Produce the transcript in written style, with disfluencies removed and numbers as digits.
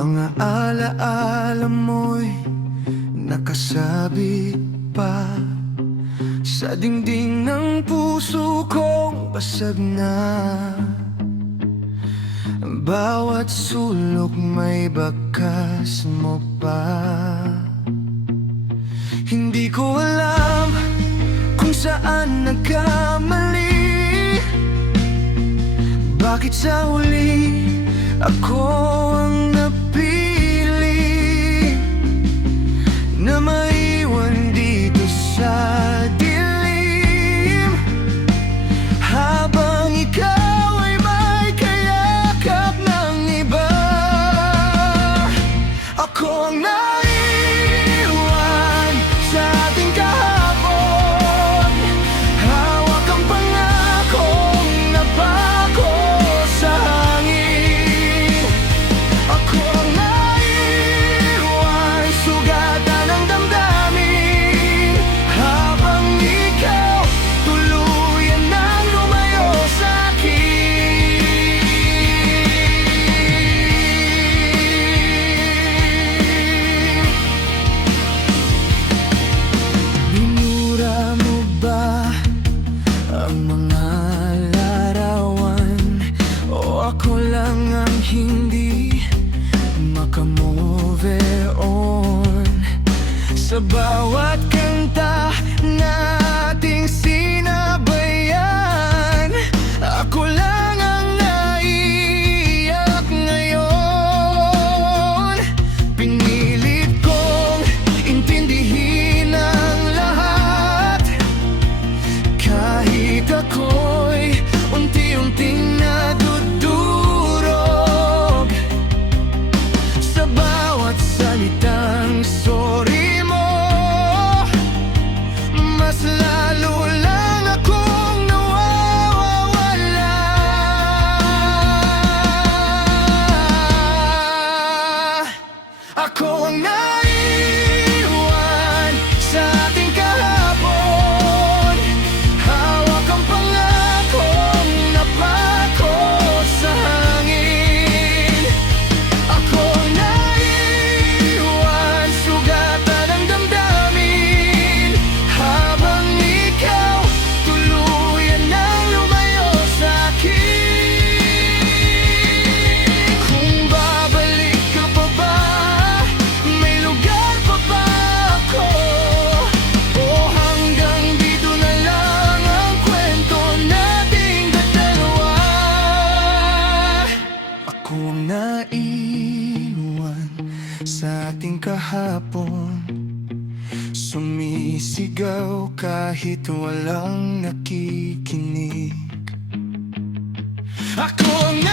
Mga alaala mo'y nakasabit pa sa dingding ng puso kong basag na. Bawat sulok may bakas mo pa. Hindi ko alam kung saan nagkamali. Bakit sa huli ako ang napili na maiwan dito sa dilim, habang ikaw ay may kayakap ng iba. Ako ang naiwan sa ating kahapon, hawak ang pangakong napako sa hangin. Ako ang naiwan, sugatan ng damdamin, habang ikaw tuluyan nang lumayo sa akin. Binura mo ba ang mga larawan, o ako lang ang hindi makamove on? Sa bawat kanta nating sinabayan, ako lang ang naiiyak ngayon. Pinilit kong intindihin ang lahat, kahit ako'y unti-unting nadudurog sa bawat salitang sorry mo. Mas lalo lang akong nawawala. Ako ang naiwan sa ating kahapon, hawak ang pangakong napako sa hangin. Ako ang naiwan, sugatan ng damdamin, habang ikaw tuluyan nang lumayo sa akin. Kung babalik ka pa ba, may lugar pa ba ako? O hanggang dito na lang ang kwento nating dalawa? Ako ang naiwan sa ating kahapon, sumisigaw kahit walang nakikinig. Ako ang